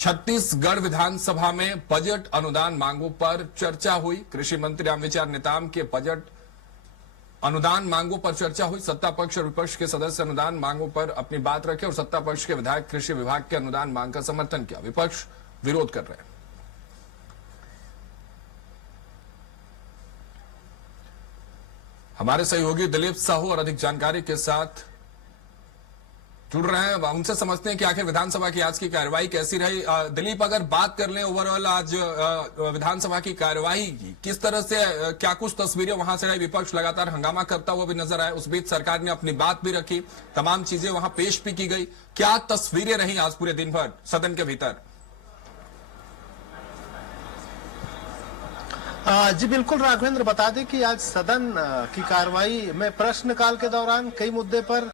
छत्तीसगढ़ विधानसभा में बजट अनुदान मांगों पर चर्चा हुई। कृषि मंत्री रामविचार नेताम के बजट अनुदान मांगों पर चर्चा हुई। सत्ता पक्ष और विपक्ष के सदस्य अनुदान मांगों पर अपनी बात रखे और सत्ता पक्ष के विधायक कृषि विभाग के अनुदान मांग का समर्थन किया। विपक्ष विरोध कर रहे हैं। हमारे सहयोगी दिलीप साहू और अधिक जानकारी के साथ जुड़ रहे हैं, उनसे समझते हैं कि आखिर विधानसभा की आज की कार्यवाही कैसी रही। दिलीप, अगर बात कर लें ओवरऑल आज विधानसभा की कार्यवाही की, किस तरह से क्या कुछ तस्वीरें वहां से रही? विपक्ष लगातार हंगामा करता हुआ भी नजर आया, उस बीच सरकार ने अपनी बात भी रखी, तमाम चीजें वहां पेश भी की गई। क्या तस्वीरें रही आज पूरे दिन भर सदन के भीतर? जी बिल्कुल राघवेंद्र, बता दें कि आज सदन की कार्रवाई में प्रश्नकाल के दौरान कई मुद्दे पर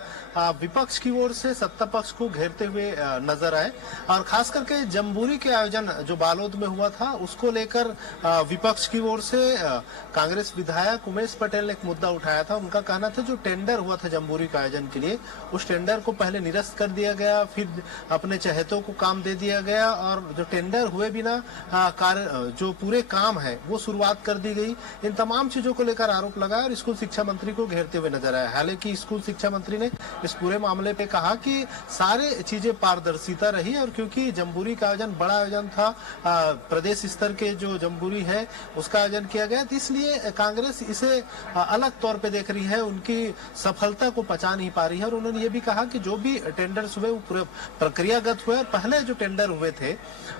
विपक्ष की ओर से सत्ता पक्ष को घेरते हुए नजर आए और खास करके जम्बूरी के आयोजन जो बालोद में हुआ था उसको लेकर विपक्ष की ओर से कांग्रेस विधायक उमेश पटेल ने एक मुद्दा उठाया था। उनका कहना था जो टेंडर हुआ था जम्बूरी के आयोजन के लिए, उस टेंडर को पहले निरस्त कर दिया गया, फिर अपने चहेतों को काम दे दिया गया और जो टेंडर हुए बिना जो पूरे काम है वो शुरुआत कर दी गई। इन तमाम चीजों को लेकर आरोप लगाया और स्कूल शिक्षा मंत्री को घेरते हुए नजर आया। हालांकि स्कूल शिक्षा मंत्री ने इस पूरे मामले पे कहा कि सारे चीजें पारदर्शिता रही और क्योंकि जम्बूरी का आयोजन बड़ा आयोजन था, प्रदेश स्तर के जो जम्बूरी है उसका आयोजन किया गया, तो इसलिए कांग्रेस इसे अलग तौर पे देख रही है, उनकी सफलता को पचा नहीं पा रही है। और उन्होंने ये भी कहा कि जो भी टेंडर्स हुए वो पूरे प्रक्रियागत हुए और पहले जो टेंडर हुए थे,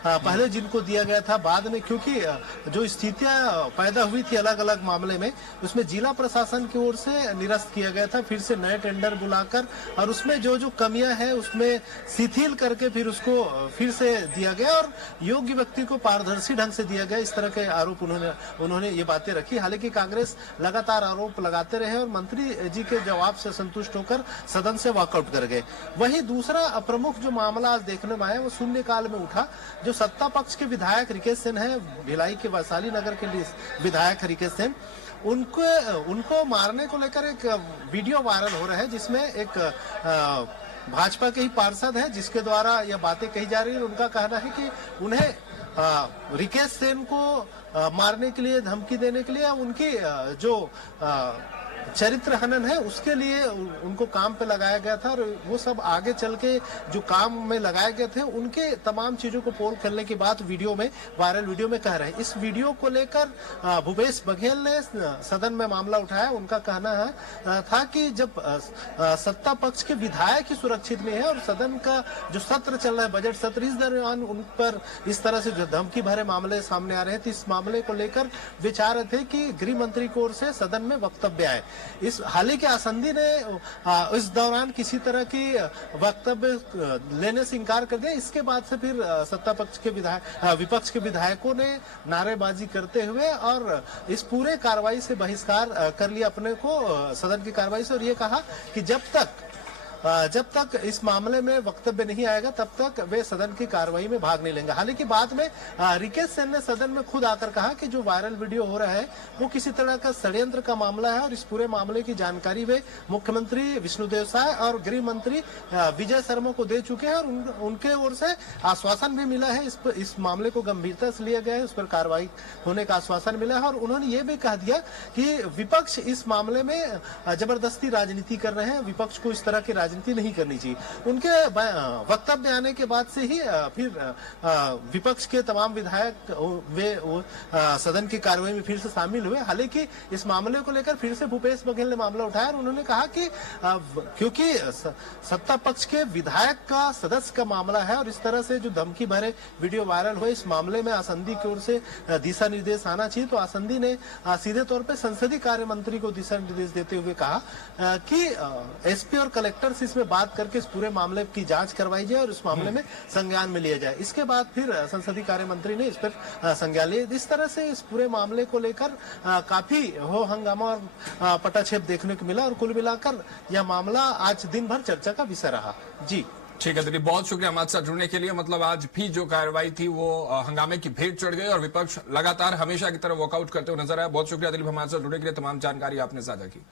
पहले जिनको दिया गया था, बाद में क्योंकि जो स्थितियां पैदा हुई थी अलग अलग मामले में, उसमें जिला प्रशासन की ओर से निरस्त किया गया था, फिर से नए टेंडर बुलाकर और उसमें जो जो कमियां हैं उसमें शिथिल करके फिर उसको फिर से दिया गया और योग्य व्यक्ति को पारदर्शी ढंग से दिया गया। इस तरह के आरोप उन्होंने ये बातें रखी। हालांकि कांग्रेस लगातार आरोप लगाते रहे और मंत्री जी के जवाब से संतुष्ट होकर सदन से वॉकआउट कर गए। वहीं दूसरा प्रमुख जो मामला आज देखने में आया वो शून्यकाल में उठा। जो सत्ता पक्ष के विधायक रिकेश सेन है, भिलाई के वैशाली नगर के लिए विधायक रिकेश सेन, उनको मारने को लेकर एक वीडियो वायरल हो रहा है जिसमें एक भाजपा के ही पार्षद है जिसके द्वारा यह बातें कही जा रही है। उनका कहना है कि उन्हें रिकेश सेन को मारने के लिए, धमकी देने के लिए, उनकी जो चरित्र हनन है उसके लिए उनको काम पे लगाया गया था और वो सब आगे चल के जो काम में लगाए गए थे उनके तमाम चीजों को पोल करने के बाद वीडियो में, वायरल वीडियो में कह रहे हैं। इस वीडियो को लेकर भूपेश बघेल ने सदन में मामला उठाया। उनका कहना है था कि जब सत्ता पक्ष के विधायक ही सुरक्षित नहीं है और सदन का जो सत्र चल रहा है, बजट सत्र, इस दौरान उन पर इस तरह से जो धमकी भरे मामले सामने आ रहे थे, इस मामले को लेकर विचार थे कि गृह मंत्री की ओर से सदन में वक्तव्य आए। इस हालांकि आसंदी ने इस दौरान किसी तरह की वक्तव्य लेने से इंकार कर दिया। इसके बाद से फिर सत्ता पक्ष के विपक्ष के विधायकों ने नारेबाजी करते हुए और इस पूरे कार्रवाई से बहिष्कार कर लिया अपने को सदन की कार्रवाई से और ये कहा कि जब तक इस मामले में वक्तव्य नहीं आएगा तब तक वे सदन की कार्रवाई में भाग नहीं लेंगे। हालांकि बाद में रिकेश सेन ने सदन में खुद आकर कहा कि जो वायरल वीडियो हो रहा है वो किसी तरह का षड्यंत्र का मामला है और इस पूरे मामले की जानकारी वे मुख्यमंत्री विष्णुदेव साय और गृह मंत्री विजय शर्मा को दे चुके हैं और उनके ओर से आश्वासन भी मिला है। इस मामले को गंभीरता से लिया गया है, उस पर कार्रवाई होने का आश्वासन मिला है और उन्होंने ये भी कह दिया कि विपक्ष इस मामले में जबरदस्ती राजनीति कर रहे हैं, विपक्ष को इस तरह की राजनीति नहीं करनी चाहिए। उनके वक्तव्य आने के बाद से ही फिर विपक्ष के तमाम विधायक वे सदन की कार्रवाई में फिर से शामिल हुए। हालांकि इस मामले को लेकर फिर से भूपेश बघेल ने मामला उठाया और उन्होंने कहा कि क्योंकि सत्ता पक्ष के विधायक का सदस्य का मामला है और इस तरह से जो धमकी भरे वीडियो वायरल हुए, इस मामले में आसंदी की ओर से दिशा निर्देश आना चाहिए। तो आसंदी ने सीधे तौर पर संसदीय कार्य मंत्री को दिशा निर्देश देते हुए कहा कि एसपी और कलेक्टर से इसमें बात करके इस पूरे मामले की जांच करवाई जाए और इस मामले में संज्ञान में लिया जाए। इसके बाद फिर संसदीय कार्य मंत्री ने इस पर संज्ञान लिया। इस तरह से इस पूरे मामले को लेकर काफी हो हंगामा और पटाक्षेप देखने को मिला और कुल मिलाकर यह मामला आज दिन भर चर्चा का विषय रहा। जी ठीक है दिलीप, बहुत शुक्रिया हमारे साथ जुड़ने के लिए। मतलब आज भी जो कार्रवाई थी वो हंगामे की भेंट चढ़ गई और विपक्ष लगातार हमेशा की तरह वॉकआउट करते हुए नजर आया। बहुत शुक्रिया दिलीप हमारे साथ जुड़ने के लिए, तमाम जानकारी आपने साझा की।